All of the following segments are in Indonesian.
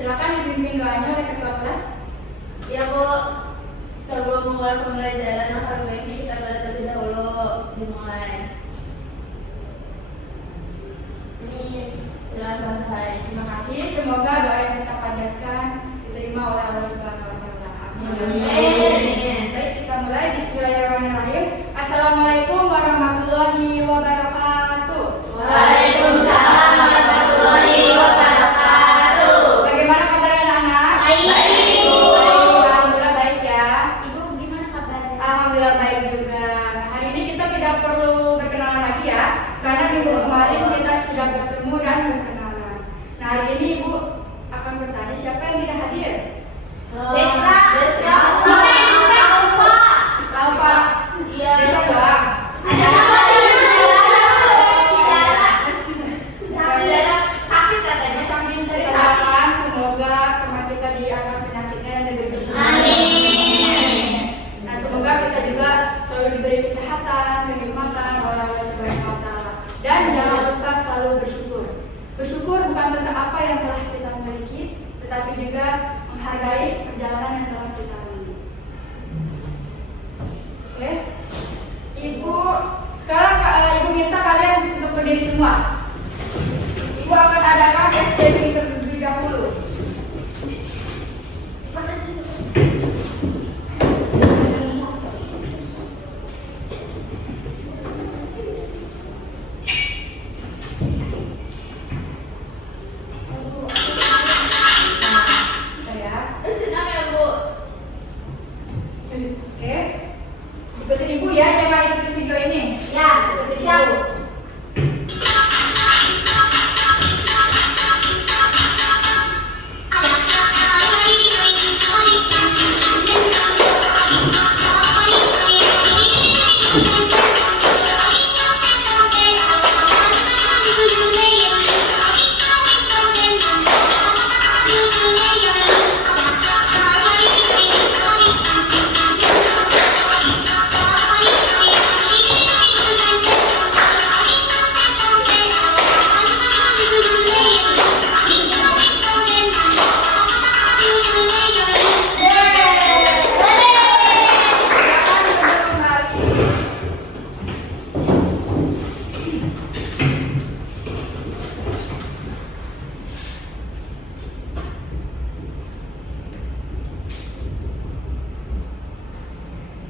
Silakan dipimpin doanya oleh ketua kelas. Ya Bu, sebelum memulai pembelajaran maka baiknya kita baca terlebih dahulu. Dimulai. Ini sudah selesai. Terima kasih. Semoga doa yang kita panjatkan diterima oleh Allah Subhanahu wa taala. Amin. Baik, kita mulai. Bismillahirrahmanirrahim. Assalamualaikum warahmatullahi wabarakatuh. Waalaikumsalam warahmatullahi wabarakatuh. Bagaimana kabar anak-anak? Baik. Alhamdulillah baik ya. Ibu gimana kabarnya? Alhamdulillah baik juga. Nah, hari ini kita tidak perlu berkenalan lagi ya, karena minggu kemarin kita sudah bertemu dan berkenalan. Nah, hari ini Ibu akan bertanya siapa yang tidak hadir? Desra. Tahu Pak? Iya. Desra doang. Ada apa sakit katanya. Sambil kita doakan semoga teman kita diangkat penyakitnya dan diberi kesembuhan. Amin. Nah, semoga kita juga selalu diberi kesehatan, kenikmatan oleh Allah Subhanahu wa taala. Dan jangan lupa selalu bersyukur. Bersyukur bukan tentang apa yang telah kita miliki, tetapi juga menghargai perjalanan yang telah kita lalui. Oke? Ibu, sekarang Ibu minta kalian untuk berdiri semua. Ibu akan adakan SDB terlebih dahulu. Oke, ikutin Ibu ya, jangan ikutin video ini. Ya, Ikutin siap. Ibu.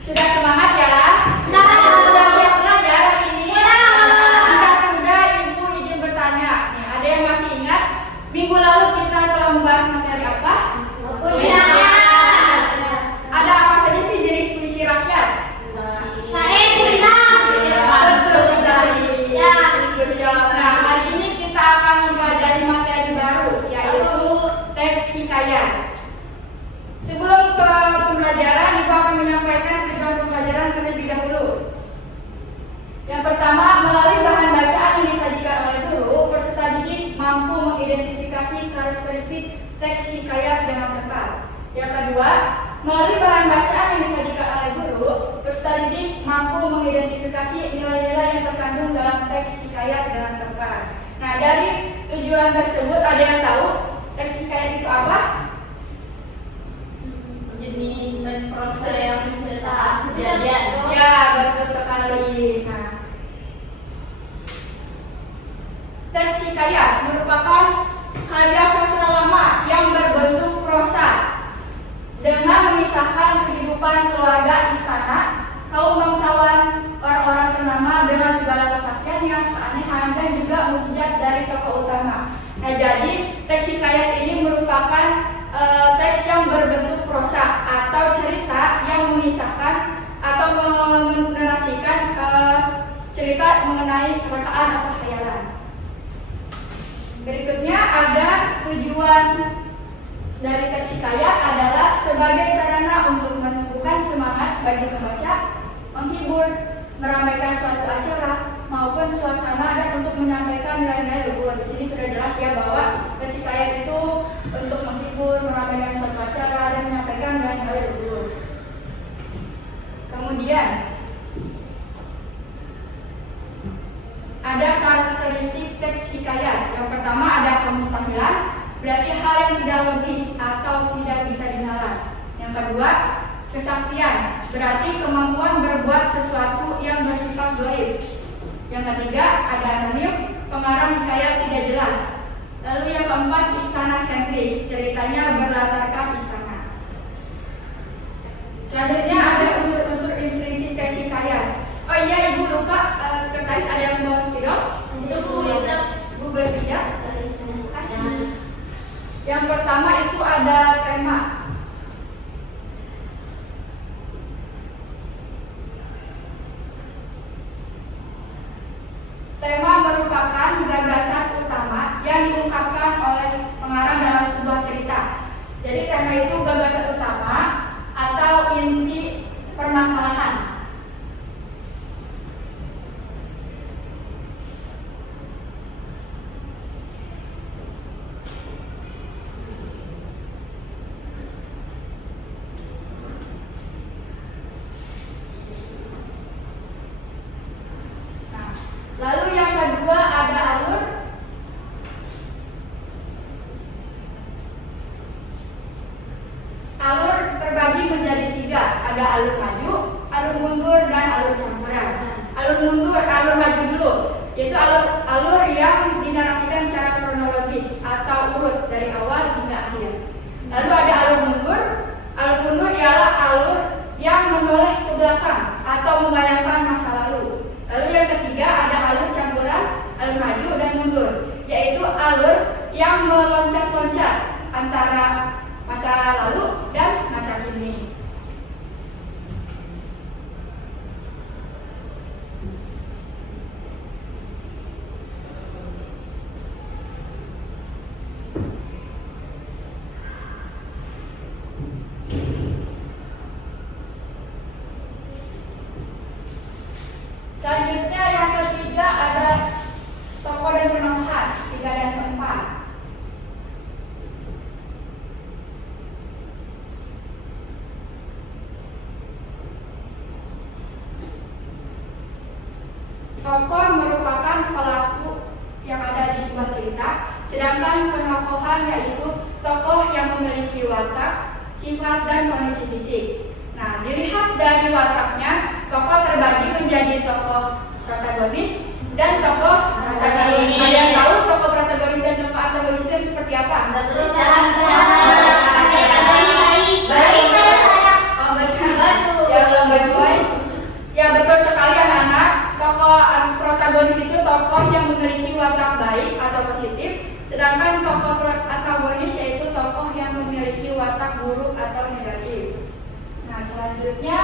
Sudah semangat ya? Sudah siap belajar hari ini? Jika sudah, Ibu izin bertanya. Nih, ada yang masih ingat minggu lalu kita telah membahas materi apa? Ada apa saja sih jenis puisi rakyat? Betul sekali. Good job. Nah, hari ini kita akan mempelajari materi baru, yaitu teks hikayat. Sebelum ke pembelajaran, Ibu akan menyampaikan tujuan pembelajaran terlebih dahulu. Yang pertama, melalui bahan bacaan yang disajikan oleh guru, peserta didik mampu mengidentifikasi karakteristik teks hikayat dengan tepat. Yang kedua, melalui bahan bacaan yang disajikan oleh guru, peserta didik mampu mengidentifikasi nilai-nilai yang terkandung dalam teks hikayat dengan tepat. Nah, dari tujuan tersebut ada yang tahu teks hikayat itu apa? Jenis teks prosa yang menceritakan kejadian. Ya, betul sekali. Nah, teks hikayat merupakan karya sastra lama yang berbentuk prosa dengan mengisahkan kehidupan keluarga istana, kaum bangsawan, orang-orang ternama dengan segala kesaktiannya, keanehan, dan juga mukjizat dari tokoh utama. Nah, jadi teks hikayat ini merupakan teks yang berbentuk prosa atau cerita yang mengisahkan atau menarasikan cerita mengenai rekaan atau khayalan. Berikutnya ada tujuan dari teks hikayat adalah sebagai sarana untuk menumbuhkan semangat bagi pembaca, menghibur, meramaikan suatu acara maupun suasana, dan untuk menyampaikan nilai-nilai luhur. Di sini sudah jelas ya bahwa teks hikayat itu untuk menghibur, meramaikan suatu acara, dan menyampaikan nilai-nilai luhur. Kemudian ada karakteristik teks hikayat. Yang pertama ada kemustahilan, berarti hal yang tidak logis atau tidak bisa dinalar. Yang kedua, kesaktian, berarti kemampuan berbuat sesuatu yang bersifat gaib. Yang ketiga, ada anonim, pengarang hikayat tidak jelas. Lalu yang keempat, istana sentris, ceritanya berlatarkan istana. Selanjutnya ada unsur-unsur intrinsik teks hikayat. Oh iya, Ibu lupa, sekretaris ada yang bawa spidol? Ibu boleh pinjam? Kasih. Yang pertama itu ada tema. Tema merupakan gagasan utama yang diungkapkan oleh pengarang dalam sebuah cerita. Jadi tema itu gagasan utama atau inti permasalahan. Lalu yang kedua ada alur. Alur terbagi menjadi tiga. Ada alur maju, alur mundur, dan alur campuran. Alur mundur, alur maju dulu, yaitu alur yang dinarasikan secara kronologis atau urut dari awal hingga akhir. Lalu ada alur mundur. Alur mundur ialah alur yang menoleh ke belakang atau membayangkan masa lalu. Lalu yang ketiga ada alur campuran, alur maju dan mundur, yaitu alur yang meloncat-loncat antara masa lalu dan masa kini. Selanjutnya yang ketiga ada tokoh dan penokohan, 3 dan 4. Tokoh merupakan pelaku yang ada di sebuah cerita, sedangkan penokohan yaitu tokoh yang memiliki watak, sifat, dan kondisi fisik. Nah, dilihat dari wataknya, tokoh terbagi menjadi tokoh protagonis dan tokoh antagonis. Ada yang tahu tokoh protagonis dan tokoh antagonis itu seperti apa? Betul. Ya betul sekali anak-anak. Tokoh protagonis itu tokoh yang memiliki watak baik atau positif, sedangkan tokoh antagonis yaitu tokoh yang memiliki watak buruk atau negatif. Nah, selanjutnya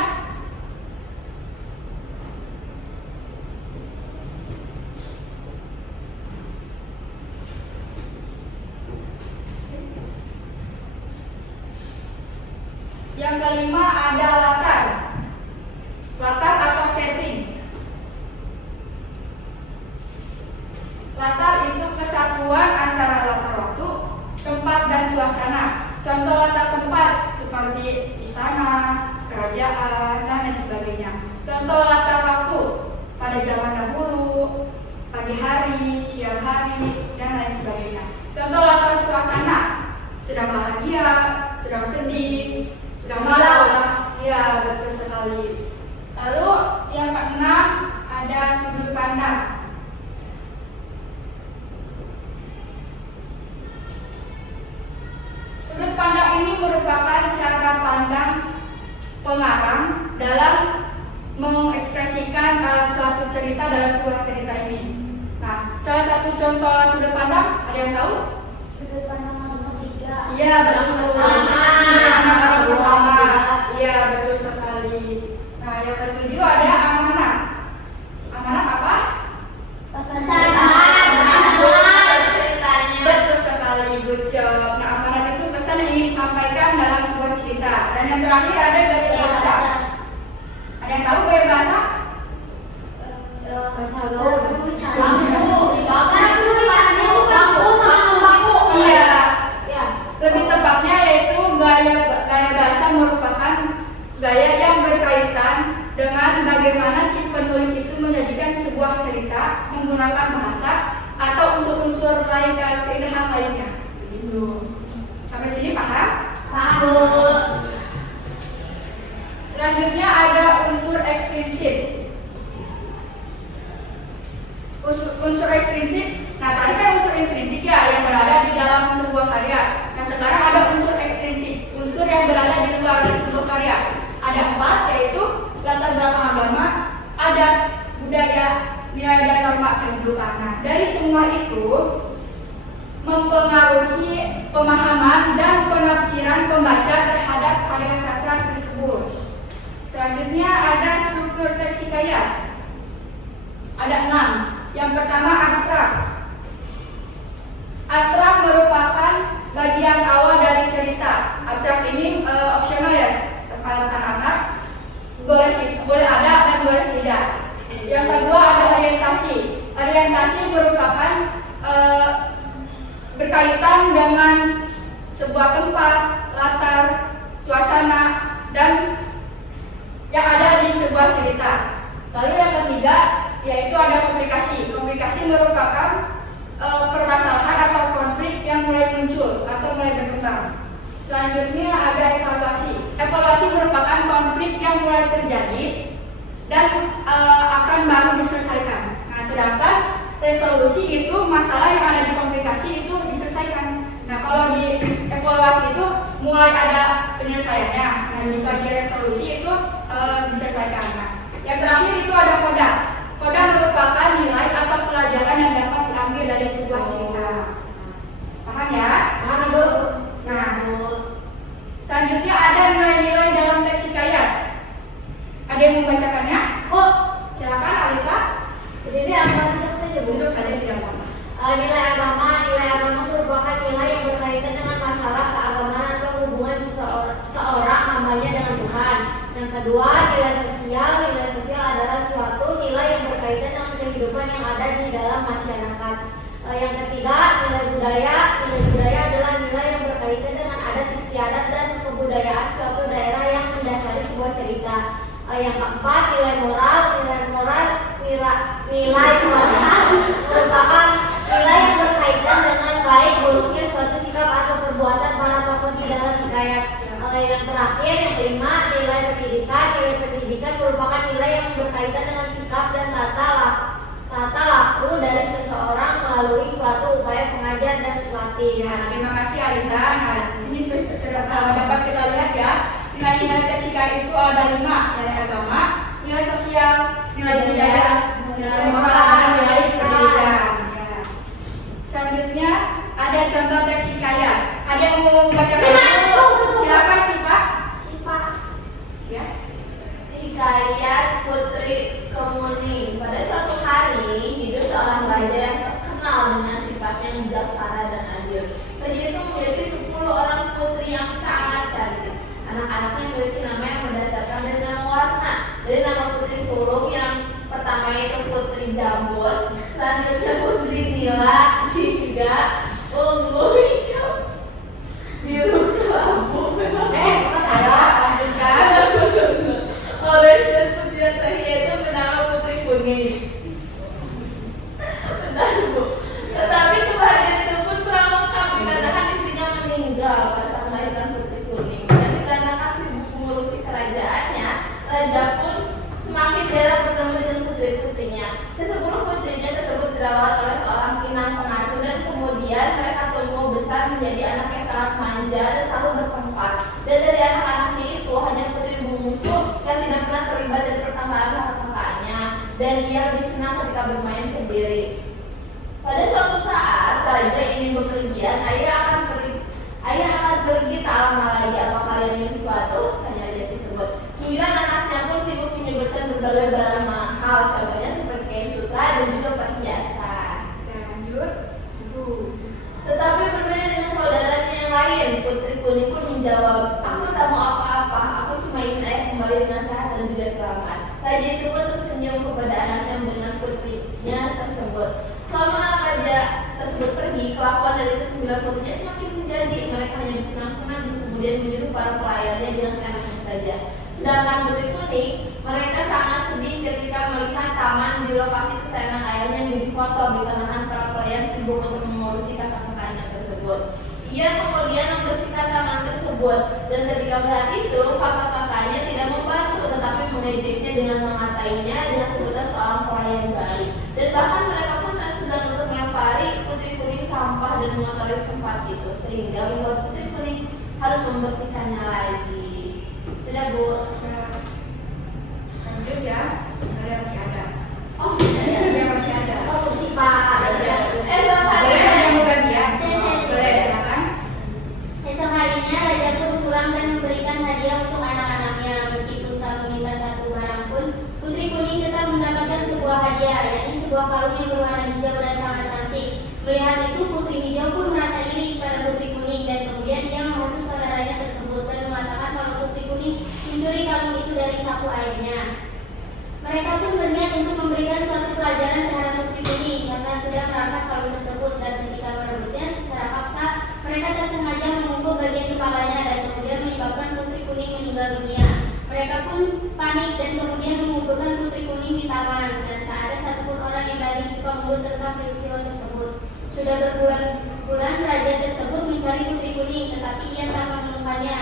yang kelima ada latar. Latar atau setting. Latar itu kesatuan antara latar waktu, tempat, dan suasana. Contoh latar tempat seperti istana, kerajaan, dan lain sebagainya. Contoh latar waktu pada zaman dahulu, pagi hari, siang hari, dan lain sebagainya. Contoh latar suasana, sedang bahagia, sedang sedih, sedang marah. Ya, betul sekali. Lalu yang keenam ada sudut pandang. Sudut pandang ini merupakan cara pandang pengarang dalam mengekspresikan suatu cerita dalam sebuah cerita ini. Nah, salah satu contoh sudut pandang, ada yang tahu? Sudut pandang nomor 3. Iya, betul. Anak orang pertama. Iya, betul sekali. Nah, yang ketujuh ada amanat. Amanat apa? Pesan ceritanya. Betul sekali, good job. Nah, amanat itu pesan yang ingin disampaikan dalam sebuah cerita. Dan yang terakhir ada gaya bahasa. Ada yang tahu gaya bahasa? Bahasa gaul tulisan. Lampu. Iya. Ya. Lebih tepatnya yaitu gaya bahasa merupakan gaya yang berkaitan dengan bagaimana si penulis itu menyajikan sebuah cerita menggunakan bahasa atau unsur-unsur lain dan keindahan lainnya. Gitu. Sampai sini paham? Paham, Bu. Selanjutnya ada unsur ekstrinsik. Unsur ekstrinsik, nah tadi kan unsur intrinsik ya yang berada di dalam sebuah karya. Nah sekarang ada unsur ekstrinsik, unsur yang berada di luar sebuah karya. Ada 4, yaitu latar belakang agama, adat, budaya, nilai dan norma kehidupan. Nah dari semua itu mempengaruhi pemahaman dan penafsiran pembaca terhadap karya sastra tersebut. Selanjutnya ada struktur teks hikayat. Ada 6. Yang pertama abstrak. Abstrak merupakan bagian awal dari cerita. Abstrak ini opsional ya, tempat anak-anak boleh ada dan boleh tidak. Yang kedua ada orientasi. Orientasi merupakan berkaitan dengan sebuah tempat, latar, suasana, dan yang ada di sebuah cerita. Lalu yang ketiga yaitu ada komplikasi. Komplikasi merupakan permasalahan atau konflik yang mulai muncul atau mulai berkembang. Selanjutnya ada evaluasi. Evaluasi merupakan konflik yang mulai terjadi dan akan baru diselesaikan. Nah, sedangkan resolusi itu masalah yang ada di komplikasi itu diselesaikan. Nah, kalau di evaluasi itu mulai ada penyelesaiannya. Nah, jika di resolusi itu diselesaikan. Nah, yang terakhir itu ada koda. Koda merupakan nilai atau pelajaran yang dapat diambil dari sebuah cerita. Paham ya? Paham, Bu. Nah, selanjutnya ada nilai-nilai dalam teks hikayat. Ada yang membacakannya? Oh, Silakan Alita. jadi apa duduk saja, Bu? Duduk saja tidak apa-apa. Nilai agama merupakan nilai yang berkaitan dengan masalah keagamaan atau hubungan seorang hambanya dengan Tuhan. Yang kedua, nilai sosial adalah suatu nilai yang berkaitan dengan kehidupan yang ada di dalam masyarakat. Yang ketiga, nilai budaya adalah nilai yang berkaitan dengan adat istiadat dan kebudayaan suatu daerah yang mendasari sebuah cerita. Yang keempat, nilai moral merupakan nilai yang berkaitan dengan baik buruknya suatu sikap atau perbuatan para tokoh di dalam hikayat. Yang terakhir, yang kelima, nilai pendidikan merupakan nilai yang berkaitan dengan sikap dan tata laku dari seseorang melalui suatu upaya pengajar dan pelatih. Ya, terima kasih Alita. Nah, di sini sudah dapat kita lihat ya, nilai-nilai teks hikayat itu ada 5, nilai agama, nilai sosial, nilai budaya, nilai moral, dan nilai pendidikan. Ya. Selanjutnya ada contoh teks hikayat. Ada yang mau membaca dulu? Silakan sih Pak. Ya. Hikayat Putri Kemuning. Pada suatu hari hidup seorang raja yang terkenal dengan sifatnya yang bijaksana dan adil. Raja itu memiliki 10 orang putri yang sangat cantik. Anak-anaknya memiliki nama yang berdasarkan dari nama warna. Dari nama putri sulung yang pertama itu Putri Jambon, selanjutnya Putri Nila, Jingga, Ungu, Hijau, Biru, Kelabu. Oleh dan Putri yang terakhir itu bernama Putri Kuning. Benar, Bu. Tetapi kebahagiaan itu pun kurang lengkap dikarenakan istrinya meninggal pada saat melahirkan Putri Kuning. Dan dikarenakan sibuk mengurusi kerajaannya, raja pun semakin jarang bertemu dengan putri-putrinya. Ke-10 putrinya tersebut dirawat oleh seorang inang pengasuh dan kemudian mereka tumbuh besar menjadi anak yang sangat manja dan selalu bertengkar. Dan dari anak-anaknya itu hanya putri bungsu yang tidak pernah terlibat dari pertengkaran-pertengkarannya dan dia lebih senang ketika bermain sendiri. Pada suatu saat raja ingin bepergian, ayah akan pergi tak lama lagi. Apa kalian ingin sesuatu? Tanya raja tersebut. 9 anaknya pun sibuk menyebutkan berbagai barang mahal, contohnya seperti kain sutra dan juga perhiasan. Dan lanjut. Tetapi berbeda dengan saudaranya yang lain, Putri Kuning pun menjawab, aku tak mau apa-apa, aku cuma ingin ayah kembali dengan sehat dan juga selamat. Raja itu pun tersenyum kepada anaknya dengan putrinya tersebut. Selama raja tersebut pergi, kelakuan dari ke-9 putrinya semakin menjadi. Mereka hanya bersenang-senang dan kemudian menyuruh para pelayannya dengan seenaknya saja. Sedangkan Putri Kuning, mereka sangat sedih ketika melihat taman di lokasi kesayangan ayahnya yang menjadi kotor dikarenakan para pelayan sibuk untuk mengurusi kakak-kakaknya tersebut. tersebut. Ia kemudian membersihkan taman tersebut, dan ketika melihat itu, kakak-kakaknya tidak membantu, tetapi mengejeknya dengan mengatainya dengan sebutan seorang pelayan baik. Dan bahkan mereka pun tak segan untuk melempari putri kuning sampah dan mengotori tempat itu, sehingga membuat putri kuning harus membersihkannya lagi. Sudah, Bu? Lanjut ya. Ada masih ada. Oh, iya, Masih ada. Oh, si Pak. Esok Boleh harinya, yang mau gantian? Boleh, silakan. Esok harinya raja pun pulang dan memberikan hadiah untuk anak-anaknya. Meskipun tak meminta satu barang pun, putri kuning tetap mendapatkan sebuah hadiah, yakni sebuah kalung yang berwarna hijau dan sangat cantik. Melihat itu, putri hijau pun merasa iri pada putri kuning, dan kemudian ia menghasut saudaranya tersebut dan mengatakan kalau putri kuning mencuri kalung itu dari saku airnya. Mereka pun berniat untuk memberikan suatu pelajaran terhadap putri kuning karena sudah merampas kalung tersebut, dan ketika merebutnya secara paksa, mereka tak sengaja memukul bagian kepalanya dan kemudian menyebabkan putri kuning meninggal dunia. Mereka pun panik dan kemudian mengumpulkan putri kuning di taman, dan tak ada satupun orang yang berani buka mulut tentang peristiwa tersebut. Sudah berbulan-bulan raja tersebut mencari putri kuning, tetapi ia tak menemukannya.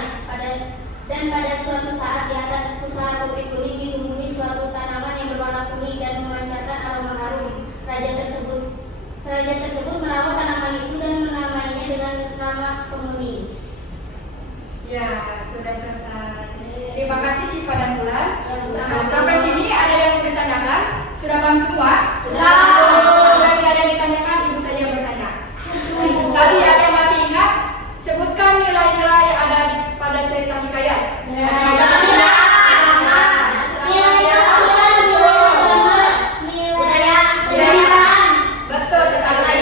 Dan pada suatu saat di atas pusara putri kuning ditumbuhi suatu tanaman yang berwarna kuning dan memancarkan aroma harum. Raja tersebut merawat tanaman itu dan menamainya dengan nama Kemuning. Ya, sudah selesai. Terima kasih si Padan Bulan. Sama-sama. Sampai sini ada yang mau ditanyakan? Sudah paham semua? Sudah. Jika tidak ada yang ditanyakan, ibu saja yang bertanya. Tadi ada yang masih ingat? Sebutkan nilai-nilai yang ada pada cerita hikayat. Betul sekali.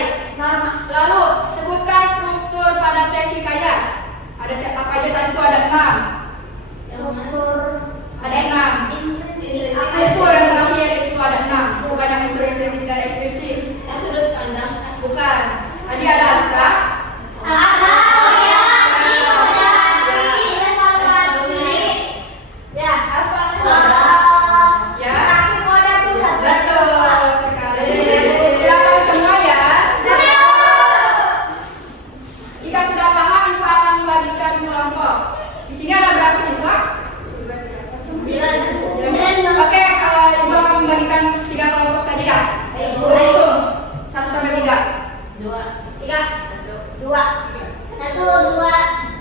Lalu sebutkan struktur pada teks hikayat. Ada siapa aja tadi itu ada 6. Ada 6. Struktur yang terakhir itu ada 6. Bukan yang ekspresif dan ekspresif. Yang sudut pandang. Bukan. Tadi ada abstrak. Ya, apa? Ya. Betul sekali. Sudah tahu semua ya? Jika sudah paham, ibu akan membagikan kelompok. Di sini ada berapa siswa? 9. Oke, ibu akan membagikan 3 kelompok saja ya. Boleh hitung 1 sampai 3. 2, 3. 2.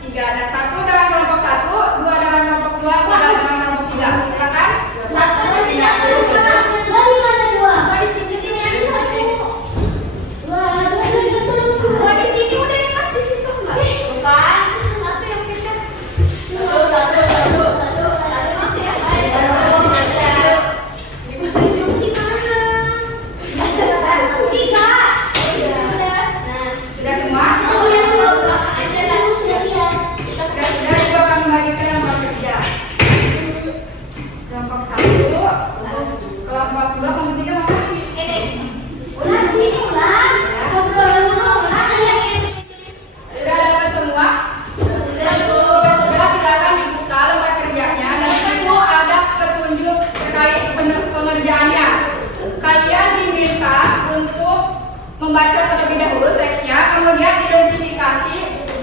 3. Ada 1 dengan kelompok 1, 2 dengan kelompok 2, 3 dengan kelompok 3. Silakan. Sudah semua? Sudah, ibu akan membagikan yang bekerja. Kelompok 1, kelompok 2, kelompok 3, kelompok ini. Sudah dapat semua? Jika sudah, silakan dibuka lembar kerjanya dan di situ ada petunjuk terkait pengerjaannya. Kalian diminta untuk membaca terlebih dahulu teksnya, kemudian identifikasi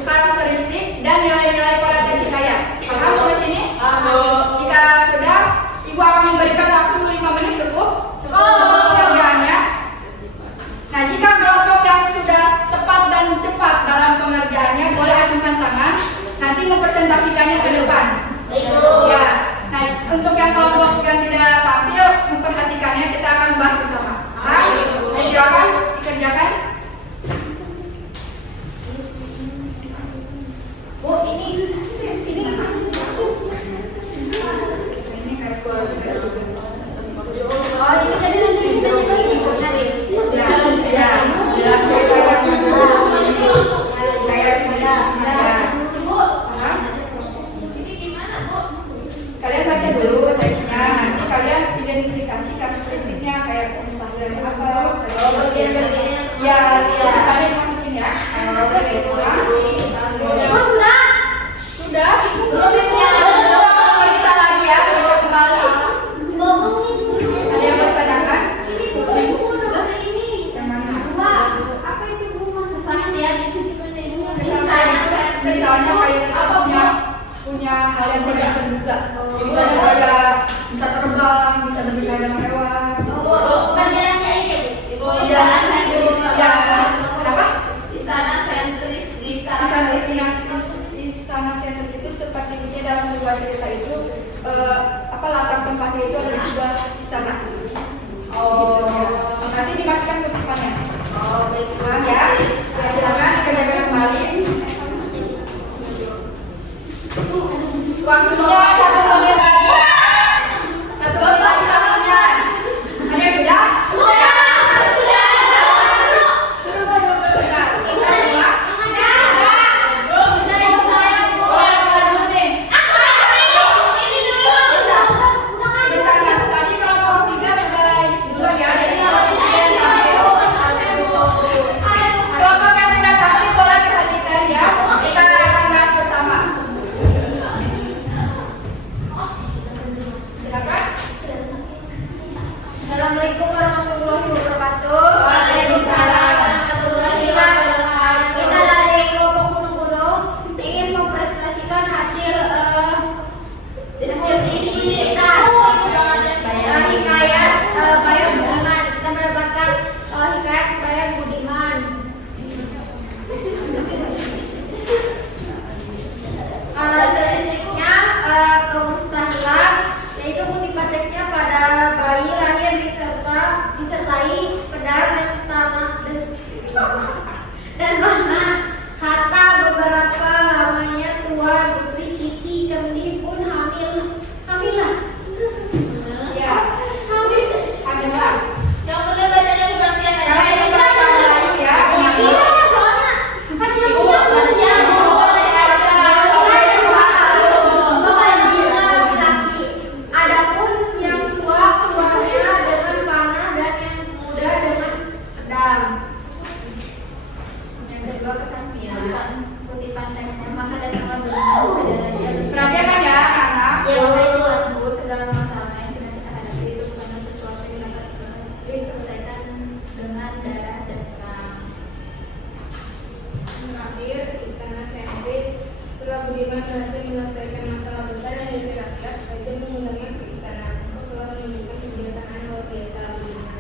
karakteristik dan nilai-nilai pada teks hikayat. Paham sampai sini? Jika sudah, ibu akan memberikan waktu 5 menit cukup untuk pengerjaannya. Nah, jika kelompok yang sudah tepat dan cepat dalam pengerjaannya boleh acungkan tangan, nanti mempresentasikannya ke depan. Ya. Nah, untuk yang kelompok yang tidak tampil memperhatikannya, kita akan bahas bersama. Nah, silakan dikerjakan. Oh, ini kalian baca dulu teksnya, nanti kalian identifikasi karakteristiknya kayak mustahilannya apa. Bagian-bagian Ya, kalian masukin ya. Sudah? Periksa lagi ya, periksa kembali. Ada yang bertanyakan? Yang mana? misalnya kayak kita punya hal yang tidak terduga. Misalnya kayak bisa terbang, bisa berbicara dengan hewan. Pelajarannya ini Bu. Iya, ya, apa? Istana sentris. Istana sentris itu seperti misalnya dalam sebuah cerita itu latar tempatnya itu ada di sebuah istana. Nanti dimasukkan ke kutipannya. Baik ya. Silakan dikerjakan kembali. Waktunya 1 menit lagi. 1 menit lagi waktunya. Ada yang sudah? Sudah. Assalamualaikum warahmatullahi wabarakatuh. Waalaikumsalam warahmatullahi wabarakatuh. Kita dari kelompok gunung-gunung ingin mempresentasikan hasil diskusi kita hikayat Bayan Budiman. Kita mendapatkan hikayat Bayan Budiman. Selanjutnya kemustahilan, yaitu kutipan teksnya pada bayi lahir disertai pedang dan mana hatta beberapa lamanya Tuan Putri Siti Kendi pun hamilah. Ya. Hamilah. Yang boleh bacanya gantian aja. Karena ini bahasa Melayu ya. Iya, soalnya kan dia punya Gantian, laki-laki. Adapun yang tua keluarnya dengan panah dan yang muda dengan pedang. yang kedua kesaksian kutipan teksnya maka datanglah berita pada raja. Perhatikan ya anak. Ya Bapak Ibu Tuanku, segala masalah yang sedang kita hadapi itu bukanlah sesuatu yang dapat diselesaikan dengan darah dan perang. Terakhir, Istana Sentris setelah Budiman berhasil menyelesaikan masalah besar yang dihadapi rakyat, raja mengundangnya ke istana. Engkau telah menunjukkan kebiasaan luar biasa, Budiman,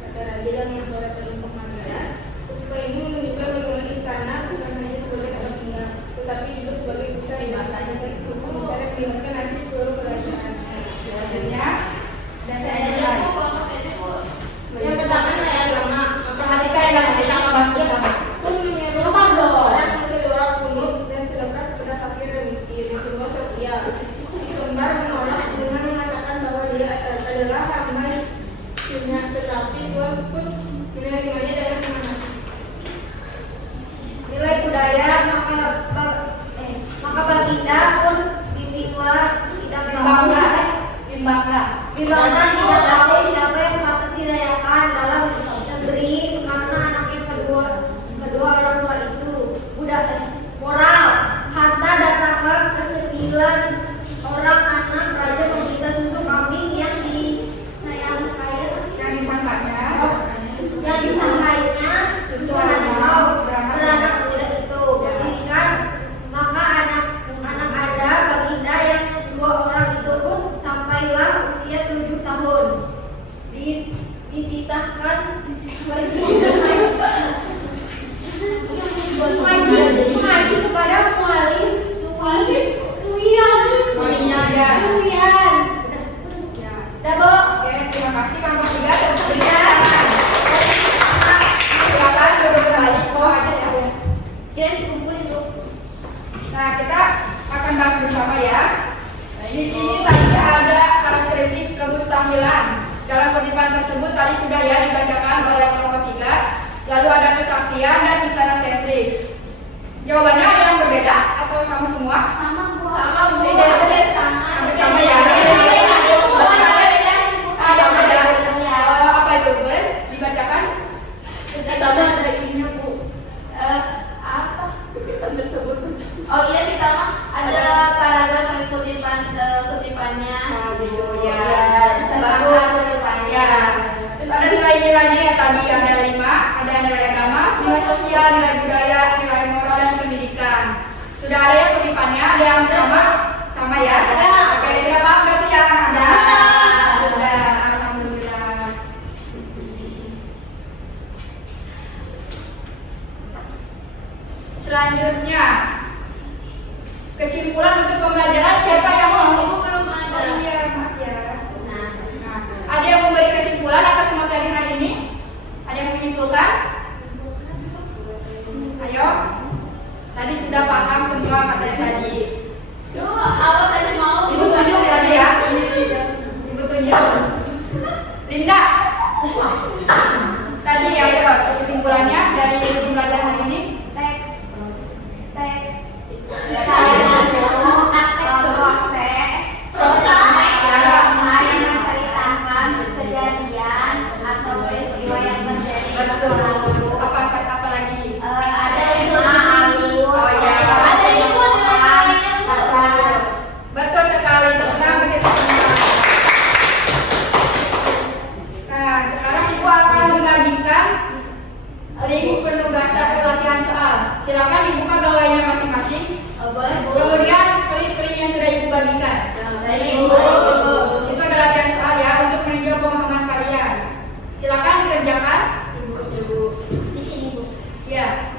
kata raja dengan suara penuh penghargaan. Upaya ini menunjukkan bagaimana istana bukan hanya sebagai tempat tinggal, tetapi juga sebagai pusat yang melibatkan nasib seluruh kerajaan. Selanjutnya dan Saya saya aja Bu, kelompok saya aja Bu. Yang pertama ya agama. perhatikan ya dan kita membahas bersama. Yang kedua kulit dan sedekah kepada fakir dan miskin. Yang kedua sosial. Si kembar menolak dengan mengatakan bahwa dia adalah hamba dunia, tetapi Tuhan pun menerimanya dengan semangat. Nilai budaya maka baginda pun Bimbangga. Bagaimana tidak tahu siapa yang patut dirayakan dalam negeri karena anak yang kedua orang tua itu moral. Hatta datanglah ke-9 orang anak raja meminta susu kambing yang disangkainya susu harimau beranak muda itu berdirikan. Maka anak ada baginda yang 2 orang itu pun sampailah usia 7 tahun dititahkan mengaji kepada mualim Suyan. Ya. Dabo. Oke, terima kasih kelompok 3 dan seterusnya. Silakan duduk kembali. Ada ya. Dia dikumpulin tuh. Nah, kita akan bahas bersama ya. Di sini tadi ada karakteristik kemustahilan. Dalam kutipan tersebut tadi sudah ya dibacakan oleh kelompok 3. Lalu ada kesaktian dan istana sentris. Jawabannya ada yang berbeda atau sama semua? Sama Bu. Sama beda-beda sama. Sama ya. Ada beda. Apa itu boleh dibacakan? Pertama ada ininya Bu. Apa? Tersebut Oh iya kita mah ada paragraf mengikuti kutipannya. Nah, gitu ya. Bisa Bagus. bagus kutipannya. Ya. Terus ada nilai-nilainya ya tadi ada 5, ada nilai agama, nilai sosial, nilai budaya, nilai moral dan pendidikan. Sudah ada yang kutipannya? Ada yang sama? Sama ya? Ada. Oke, sudah paham berarti ya? Ada. Sudah, alhamdulillah. Selanjutnya, kesimpulan untuk pembelajaran siapa yang mau? Ibu belum ada. Oh iya, maaf ya. Nah, Nah, ada yang memberi kesimpulan atas materi hari ini? Ada yang menyimpulkan? Ayo. Tadi sudah paham semua materi tadi. Duh, apa tadi mau? Ibu tunjuk tadi ya. Ibu tunjuk. Linda. Tadi ayo kesimpulannya dari pembelajaran hari ini. Teks Aspek proses yang menceritakan kejadian atau peristiwa yang terjadi. Betul. Apa lagi? Ada unsur alur. Oh ya. Ada ibu lainnya bu. Betul sekali. Tenang kita semua. Nah, sekarang ibu akan membagikan link penugasan pelatihan soal. Silakan dibuka gawainya masing-masing. boleh bu. Kemudian klik yang sudah ibu bagikan. Baik ibu. Itu ada latihan soal ya untuk meninjau pemahaman kalian. Silakan dikerjakan. Ibu. Di sini bu. Ya,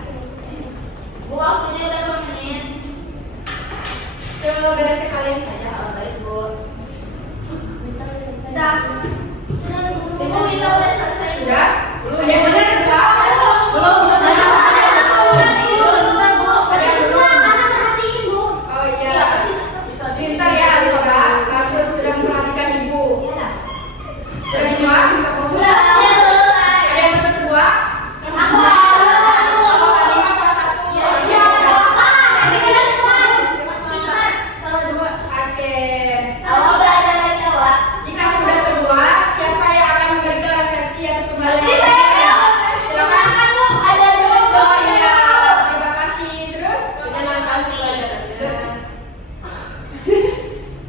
Bu, waktunya berapa menit? seberesnya kalian saja. Oh, baik bu. Sudah. Sudah bu. Ibu minta udah selesai. Sudah? Ada yang benar semua? Belum. Oh iya. Pintar ya Alika. Bagus sudah memperhatikan ibu. Sudah semua? Ada yang betul semua? Oh, Alika salah satu. Oke. Jika sudah semua, siapa yang akan memberikan refleksi atas pembelajaran? Silakan. Oh iya. Terima kasih. Terus?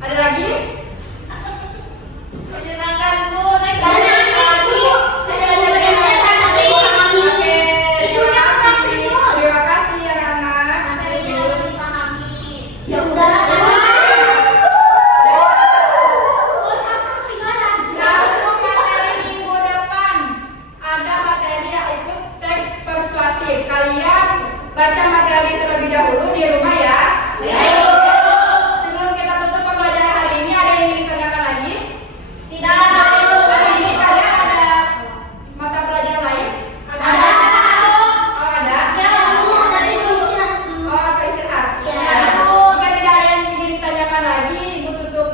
Ada lagi? Oke. Terima kasih anak-anak. Nah, untuk materi minggu depan ada materi yaitu teks persuasif. Kalian baca materi terlebih dahulu di rumah ya. Sebelum kita tutup pembelajaran hari ini, ada yang ingin ditanyakan lagi? Hari ini kalian ada mata pelajaran lain? Oh, ada? Oh, atau istirahat? Ya. Jika tidak ada yang ingin ditanyakan lagi, ibu tutup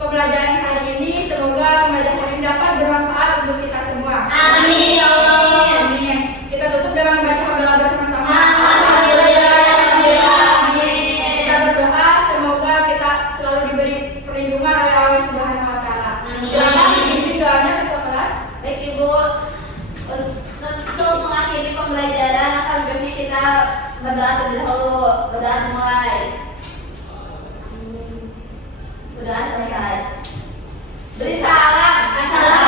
pembelajaran hari ini. Semoga pembelajaran hari ini dapat bermanfaat untuk kita semua. Amin ya Allah. Amin. Kita tutup dengan membaca hamdalah bersama-sama. Kita berdoa semoga kita selalu diberi perlindungan oleh Allah Subhanahu wa taala. Amin. Silakan dipimpin doanya ketua kelas. Baik ibu, untuk mengakhiri pembelajaran akan baiknya kita berdoa terlebih dahulu. Berdoa mulai. Sudah selesai. Beri salam.